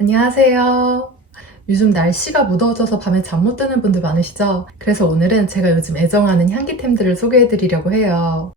안녕하세요. 요즘 날씨가 무더워져서 밤에 잠 못 드는 분들 많으시죠? 그래서 오늘은 제가 요즘 애정하는 향기템들을 소개해드리려고 해요.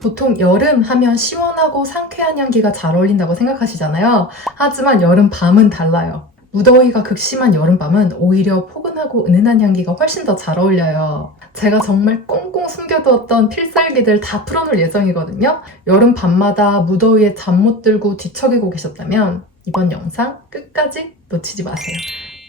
보통 여름 하면 시원하고 상쾌한 향기가 잘 어울린다고 생각하시잖아요. 하지만 여름 밤은 달라요. 무더위가 극심한 여름밤은 오히려 포근하고 은은한 향기가 훨씬 더 잘 어울려요. 제가 정말 꽁꽁 숨겨두었던 필살기들 다 풀어놓을 예정이거든요. 여름 밤마다 무더위에 잠 못 들고 뒤척이고 계셨다면 이번 영상 끝까지 놓치지 마세요.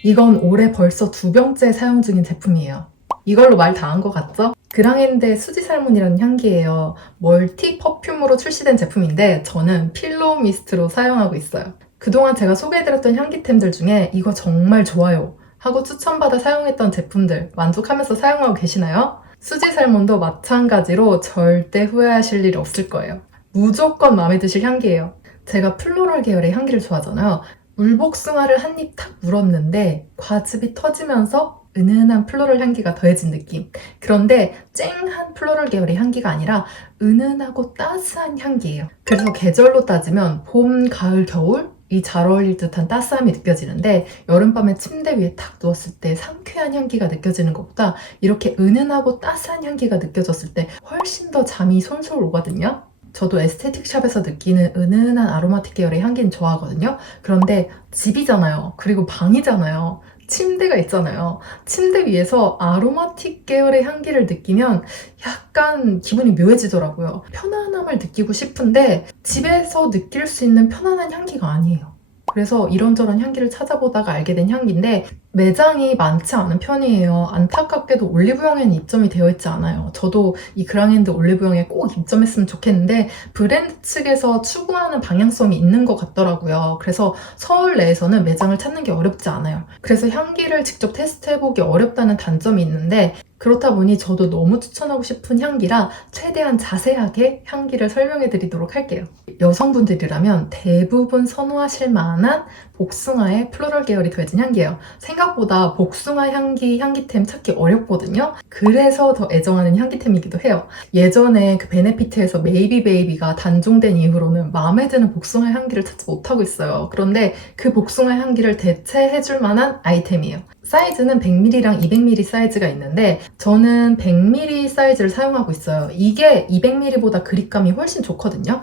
이건 올해 벌써 2병째 사용 중인 제품이에요. 이걸로 말 다 한 것 같죠? 그랑앤데 수지살몬이라는 향기예요. 멀티 퍼퓸으로 출시된 제품인데 저는 필로우 미스트로 사용하고 있어요. 그동안 제가 소개해드렸던 향기템들 중에 이거 정말 좋아요 하고 추천받아 사용했던 제품들 만족하면서 사용하고 계시나요? 수지살몬도 마찬가지로 절대 후회하실 일 없을 거예요. 무조건 마음에 드실 향기예요. 제가 플로럴 계열의 향기를 좋아하잖아요. 물복숭아를 한 입 탁 물었는데 과즙이 터지면서 은은한 플로럴 향기가 더해진 느낌. 그런데 쨍한 플로럴 계열의 향기가 아니라 은은하고 따스한 향기예요. 그래서 계절로 따지면 봄, 가을, 겨울 이 잘 어울릴 듯한 따스함이 느껴지는데 여름밤에 침대 위에 탁 누웠을 때 상쾌한 향기가 느껴지는 것보다 이렇게 은은하고 따스한 향기가 느껴졌을 때 훨씬 더 잠이 솔솔 오거든요. 저도 에스테틱 샵에서 느끼는 은은한 아로마틱 계열의 향기는 좋아하거든요. 그런데 집이잖아요. 그리고 방이잖아요. 침대가 있잖아요. 침대 위에서 아로마틱 계열의 향기를 느끼면 약간 기분이 묘해지더라고요. 편안함을 느끼고 싶은데 집에서 느낄 수 있는 편안한 향기가 아니에요. 그래서 이런저런 향기를 찾아보다가 알게 된 향기인데 매장이 많지 않은 편이에요. 안타깝게도 올리브영에는 입점이 되어 있지 않아요. 저도 이 그랑앤드 올리브영에 꼭 입점했으면 좋겠는데 브랜드 측에서 추구하는 방향성이 있는 것 같더라고요. 그래서 서울 내에서는 매장을 찾는 게 어렵지 않아요. 그래서 향기를 직접 테스트해보기 어렵다는 단점이 있는데 그렇다 보니 저도 너무 추천하고 싶은 향기라 최대한 자세하게 향기를 설명해 드리도록 할게요. 여성분들이라면 대부분 선호하실 만한 복숭아의 플로럴 계열이 더해진 향기예요. 생각보다 복숭아 향기템 찾기 어렵거든요. 그래서 더 애정하는 향기템이기도 해요. 예전에 그 베네피트에서 메이비 베이비가 단종된 이후로는 마음에 드는 복숭아 향기를 찾지 못하고 있어요. 그런데 그 복숭아 향기를 대체해줄 만한 아이템이에요. 사이즈는 100ml랑 200ml 사이즈가 있는데 저는 100ml 사이즈를 사용하고 있어요. 이게 200ml보다 그립감이 훨씬 좋거든요.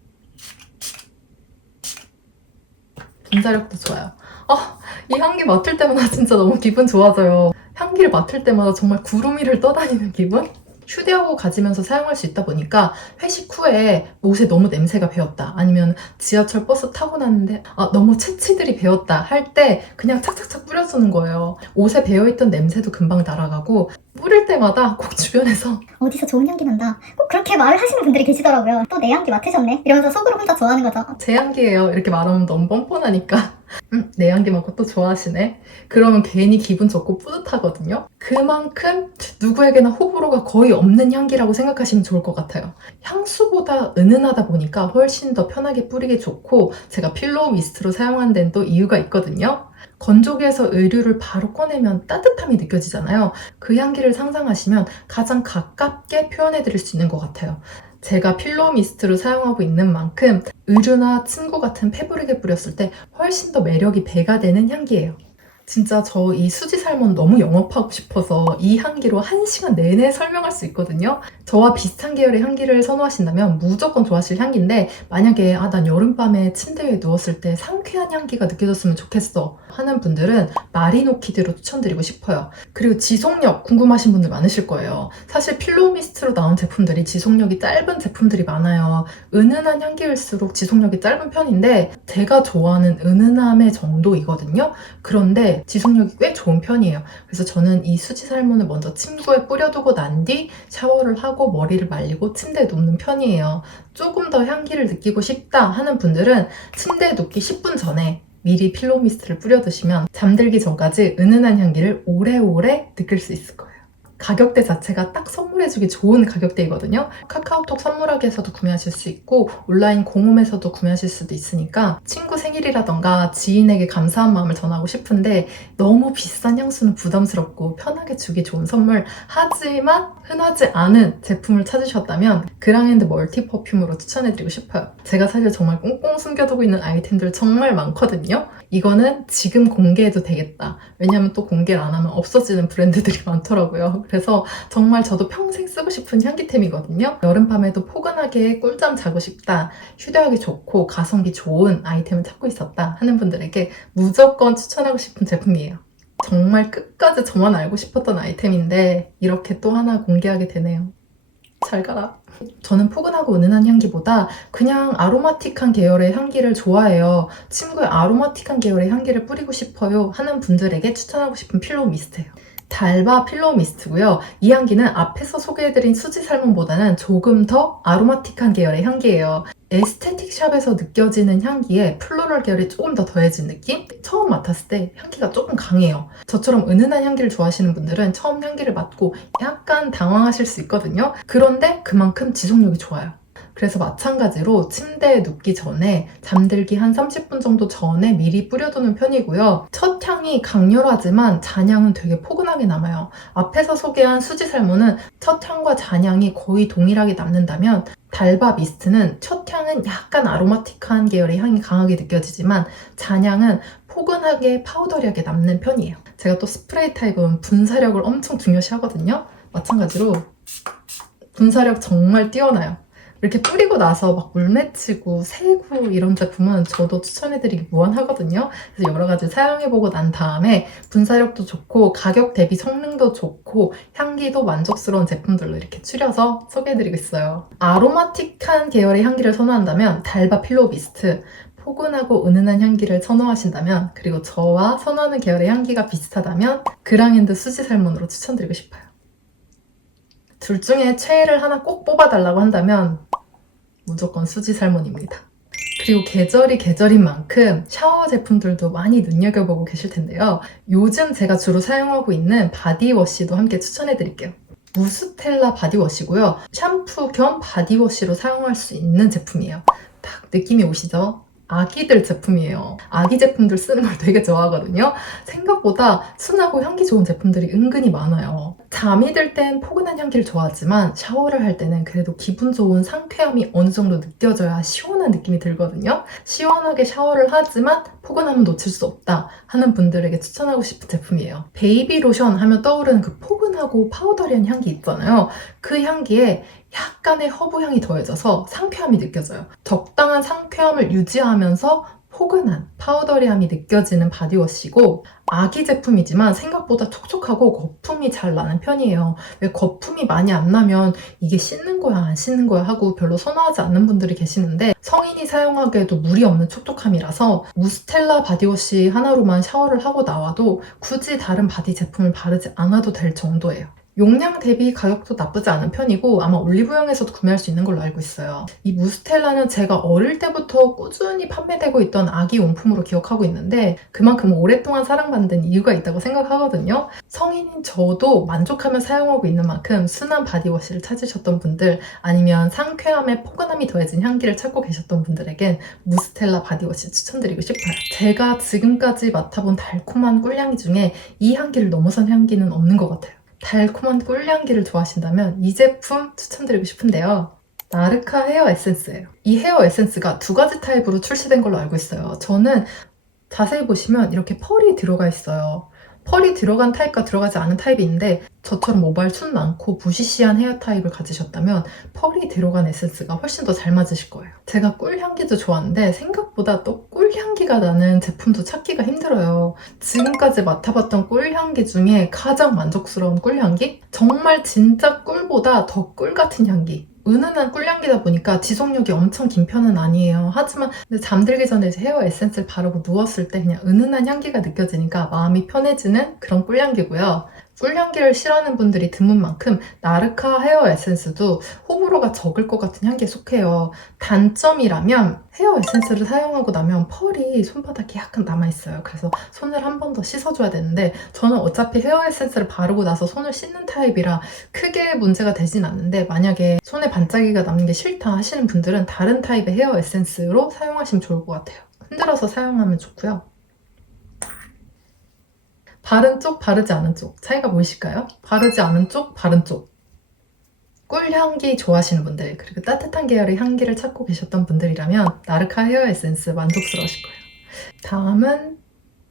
분사력도 좋아요. 이 향기 맡을 때마다 진짜 너무 기분 좋아져요. 향기를 맡을 때마다 정말 구름 위를 떠다니는 기분? 휴대하고 가지면서 사용할 수 있다 보니까 회식 후에 옷에 너무 냄새가 배었다 아니면 지하철 버스 타고 났는데 너무 채취들이 배었다 할 때 그냥 착착착 뿌려주는 거예요. 옷에 배어있던 냄새도 금방 날아가고 뿌릴 때마다 꼭 주변에서 어디서 좋은 향기 난다. 꼭 그렇게 말을 하시는 분들이 계시더라고요. 또 내 향기 맡으셨네. 이러면서 속으로 혼자 좋아하는 거죠. 제 향기예요 이렇게 말하면 너무 뻔뻔하니까 내 향기 맡고 또 좋아하시네. 그러면 괜히 기분 좋고 뿌듯하거든요. 그만큼 누구에게나 호불호가 거의 없는 향기라고 생각하시면 좋을 것 같아요. 향수보다 은은하다 보니까 훨씬 더 편하게 뿌리기 좋고 제가 필로우 미스트로 사용한 데는 또 이유가 있거든요. 건조기에서 의류를 바로 꺼내면 따뜻함이 느껴지잖아요. 그 향기를 상상하시면 가장 가깝게 표현해 드릴 수 있는 것 같아요. 제가 필로우 미스트를 사용하고 있는 만큼 의류나 침구 같은 패브릭에 뿌렸을 때 훨씬 더 매력이 배가 되는 향기예요. 진짜 저 이 수지살몬 너무 영업하고 싶어서 이 향기로 1시간 내내 설명할 수 있거든요. 저와 비슷한 계열의 향기를 선호하신다면 무조건 좋아하실 향기인데 만약에 난 여름밤에 침대 위에 누웠을 때 상쾌한 향기가 느껴졌으면 좋겠어 하는 분들은 마리노키드로 추천드리고 싶어요. 그리고 지속력 궁금하신 분들 많으실 거예요. 사실 필로우 미스트로 나온 제품들이 지속력이 짧은 제품들이 많아요. 은은한 향기일수록 지속력이 짧은 편인데 제가 좋아하는 은은함의 정도이거든요. 그런데 지속력이 꽤 좋은 편이에요. 그래서 저는 이 수지살몬을 먼저 침구에 뿌려두고 난 뒤 샤워를 하고 머리를 말리고 침대에 눕는 편이에요. 조금 더 향기를 느끼고 싶다 하는 분들은 침대에 눕기 10분 전에 미리 필로우 미스트를 뿌려두시면 잠들기 전까지 은은한 향기를 오래오래 느낄 수 있을 거예요. 가격대 자체가 딱 선물해주기 좋은 가격대이거든요. 카카오톡 선물하기에서도 구매하실 수 있고 온라인 공홈에서도 구매하실 수도 있으니까 친구 생일이라던가 지인에게 감사한 마음을 전하고 싶은데 너무 비싼 향수는 부담스럽고 편하게 주기 좋은 선물, 하지만 흔하지 않은 제품을 찾으셨다면 그랑앤드 멀티 퍼퓸으로 추천해드리고 싶어요. 제가 사실 정말 꽁꽁 숨겨두고 있는 아이템들 정말 많거든요. 이거는 지금 공개해도 되겠다. 왜냐면 또 공개를 안 하면 없어지는 브랜드들이 많더라고요. 그래서 정말 저도 평생 쓰고 싶은 향기템이거든요. 여름밤에도 포근하게 꿀잠 자고 싶다, 휴대하기 좋고 가성비 좋은 아이템을 찾고 있었다 하는 분들에게 무조건 추천하고 싶은 제품이에요. 정말 끝까지 저만 알고 싶었던 아이템인데 이렇게 또 하나 공개하게 되네요. 잘 가라. 저는 포근하고 은은한 향기보다 그냥 아로마틱한 계열의 향기를 좋아해요. 친구의 아로마틱한 계열의 향기를 뿌리고 싶어요 하는 분들에게 추천하고 싶은 필로우 미스트예요. 달바 필로우 미스트고요. 이 향기는 앞에서 소개해드린 수지 살몬보다는 조금 더 아로마틱한 계열의 향기예요. 에스테틱 샵에서 느껴지는 향기에 플로럴 계열이 조금 더 더해진 느낌? 처음 맡았을 때 향기가 조금 강해요. 저처럼 은은한 향기를 좋아하시는 분들은 처음 향기를 맡고 약간 당황하실 수 있거든요. 그런데 그만큼 지속력이 좋아요. 그래서 마찬가지로 침대에 눕기 전에 잠들기 한 30분 정도 전에 미리 뿌려두는 편이고요. 첫 향이 강렬하지만 잔향은 되게 포근하게 남아요. 앞에서 소개한 수지 살모는 첫 향과 잔향이 거의 동일하게 남는다면 달바 미스트는 첫 향은 약간 아로마틱한 계열의 향이 강하게 느껴지지만 잔향은 포근하게 파우더리하게 남는 편이에요. 제가 또 스프레이 타입은 분사력을 엄청 중요시 하거든요. 마찬가지로 분사력 정말 뛰어나요. 이렇게 뿌리고 나서 막 물 맺히고 새고 이런 제품은 저도 추천해드리기 무한하거든요. 그래서 여러 가지 사용해보고 난 다음에 분사력도 좋고 가격 대비 성능도 좋고 향기도 만족스러운 제품들로 이렇게 추려서 소개해드리고 있어요. 아로마틱한 계열의 향기를 선호한다면 달바 필로우 미스트, 포근하고 은은한 향기를 선호하신다면, 그리고 저와 선호하는 계열의 향기가 비슷하다면 그랑앤드 수지 살몬으로 추천드리고 싶어요. 둘 중에 최애를 하나 꼭 뽑아달라고 한다면 무조건 수지 살몬입니다. 그리고 계절이 계절인 만큼 샤워 제품들도 많이 눈여겨보고 계실 텐데요. 요즘 제가 주로 사용하고 있는 바디워시도 함께 추천해드릴게요. 무스텔라 바디워시고요. 샴푸 겸 바디워시로 사용할 수 있는 제품이에요. 딱 느낌이 오시죠? 아기들 제품이에요. 아기 제품들 쓰는 걸 되게 좋아하거든요. 생각보다 순하고 향기 좋은 제품들이 은근히 많아요. 잠이 들 땐 포근한 향기를 좋아하지만 샤워를 할 때는 그래도 기분 좋은 상쾌함이 어느 정도 느껴져야 시원한 느낌이 들거든요. 시원하게 샤워를 하지만 포근함은 놓칠 수 없다 하는 분들에게 추천하고 싶은 제품이에요. 베이비 로션 하면 떠오르는 그 포근하고 파우더리한 향기 있잖아요. 그 향기에 약간의 허브 향이 더해져서 상쾌함이 느껴져요. 적당한 상쾌함을 유지하면서 포근한 파우더리함이 느껴지는 바디워시고, 아기 제품이지만 생각보다 촉촉하고 거품이 잘 나는 편이에요. 왜 거품이 많이 안 나면 이게 씻는 거야 안 씻는 거야 하고 별로 선호하지 않는 분들이 계시는데, 성인이 사용하기에도 무리 없는 촉촉함이라서 무스텔라 바디워시 하나로만 샤워를 하고 나와도 굳이 다른 바디 제품을 바르지 않아도 될 정도예요. 용량 대비 가격도 나쁘지 않은 편이고 아마 올리브영에서도 구매할 수 있는 걸로 알고 있어요. 이 무스텔라는 제가 어릴 때부터 꾸준히 판매되고 있던 아기 용품으로 기억하고 있는데 그만큼 오랫동안 사랑받는 이유가 있다고 생각하거든요. 성인인 저도 만족하며 사용하고 있는 만큼 순한 바디워시를 찾으셨던 분들, 아니면 상쾌함에 포근함이 더해진 향기를 찾고 계셨던 분들에겐 무스텔라 바디워시 추천드리고 싶어요. 제가 지금까지 맡아본 달콤한 꿀향기 중에 이 향기를 넘어선 향기는 없는 것 같아요. 달콤한 꿀향기를 좋아하신다면 이 제품 추천드리고 싶은데요. 나르카 헤어 에센스예요. 이 헤어 에센스가 두 가지 타입으로 출시된 걸로 알고 있어요. 저는 자세히 보시면 이렇게 펄이 들어가 있어요. 펄이 들어간 타입과 들어가지 않은 타입이 있는데 저처럼 모발 숱 많고 부시시한 헤어 타입을 가지셨다면 펄이 들어간 에센스가 훨씬 더 잘 맞으실 거예요. 제가 꿀향기도 좋아하는데 생각보다 또 꿀향기가 나는 제품도 찾기가 힘들어요. 지금까지 맡아봤던 꿀향기 중에 가장 만족스러운 꿀향기? 정말 진짜 꿀보다 더 꿀 같은 향기. 은은한 꿀향기다 보니까 지속력이 엄청 긴 편은 아니에요. 하지만 잠들기 전에 이제 헤어 에센스를 바르고 누웠을 때 그냥 은은한 향기가 느껴지니까 마음이 편해지는 그런 꿀향기고요. 꿀향기를 싫어하는 분들이 드문 만큼 나르카 헤어 에센스도 호불호가 적을 것 같은 향기에 속해요. 단점이라면 헤어 에센스를 사용하고 나면 펄이 손바닥에 약간 남아있어요. 그래서 손을 한 번 더 씻어줘야 되는데 저는 어차피 헤어 에센스를 바르고 나서 손을 씻는 타입이라 크게 문제가 되진 않는데 만약에 손에 반짝이가 남는 게 싫다 하시는 분들은 다른 타입의 헤어 에센스로 사용하시면 좋을 것 같아요. 흔들어서 사용하면 좋고요. 바른 쪽, 바르지 않은 쪽 차이가 보이실까요? 바르지 않은 쪽, 바른 쪽. 꿀향기 좋아하시는 분들, 그리고 따뜻한 계열의 향기를 찾고 계셨던 분들이라면 나르카 헤어 에센스 만족스러우실 거예요. 다음은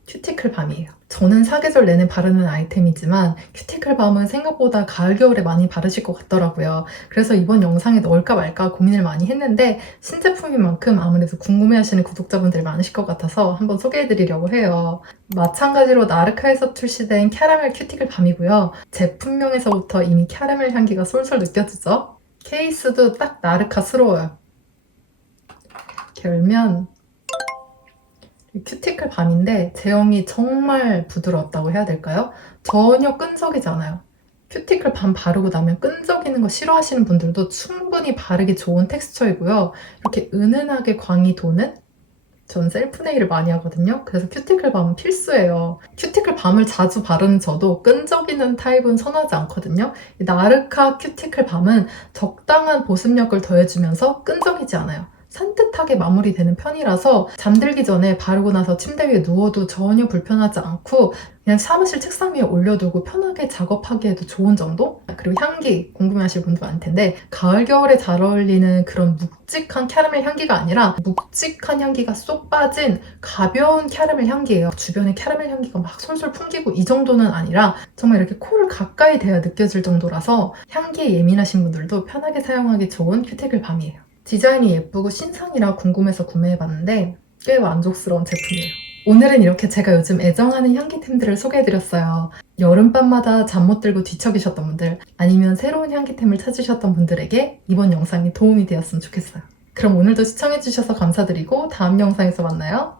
큐티클 밤이에요. 저는 사계절 내내 바르는 아이템이지만 큐티클 밤은 생각보다 가을, 겨울에 많이 바르실 것 같더라고요. 그래서 이번 영상에 넣을까 말까 고민을 많이 했는데 신제품인 만큼 아무래도 궁금해하시는 구독자분들이 많으실 것 같아서 한번 소개해드리려고 해요. 마찬가지로 나르카에서 출시된 캐러멜 큐티클 밤이고요. 제품명에서부터 이미 캐러멜 향기가 솔솔 느껴지죠? 케이스도 딱 나르카스러워요. 이렇게 열면 큐티클 밤인데 제형이 정말 부드럽다고 해야 될까요? 전혀 끈적이지 않아요. 큐티클 밤 바르고 나면 끈적이는 거 싫어하시는 분들도 충분히 바르기 좋은 텍스처이고요. 이렇게 은은하게 광이 도는? 전 셀프 네일을 많이 하거든요. 그래서 큐티클 밤은 필수예요. 큐티클 밤을 자주 바르는 저도 끈적이는 타입은 선호하지 않거든요. 이 나르카 큐티클 밤은 적당한 보습력을 더해주면서 끈적이지 않아요. 산뜻하게 마무리되는 편이라서 잠들기 전에 바르고 나서 침대 위에 누워도 전혀 불편하지 않고 그냥 사무실 책상 위에 올려두고 편하게 작업하기에도 좋은 정도? 그리고 향기 궁금해하실 분도 많을 텐데 가을, 겨울에 잘 어울리는 그런 묵직한 캐러멜 향기가 아니라 묵직한 향기가 쏙 빠진 가벼운 캐러멜 향기예요. 주변에 캐러멜 향기가 막 솔솔 풍기고 이 정도는 아니라 정말 이렇게 코를 가까이 대야 느껴질 정도라서 향기에 예민하신 분들도 편하게 사용하기 좋은 큐티클 밤이에요. 디자인이 예쁘고 신상이라 궁금해서 구매해봤는데 꽤 만족스러운 제품이에요. 오늘은 이렇게 제가 요즘 애정하는 향기템들을 소개해드렸어요. 여름밤마다 잠 못 들고 뒤척이셨던 분들 아니면 새로운 향기템을 찾으셨던 분들에게 이번 영상이 도움이 되었으면 좋겠어요. 그럼 오늘도 시청해주셔서 감사드리고 다음 영상에서 만나요.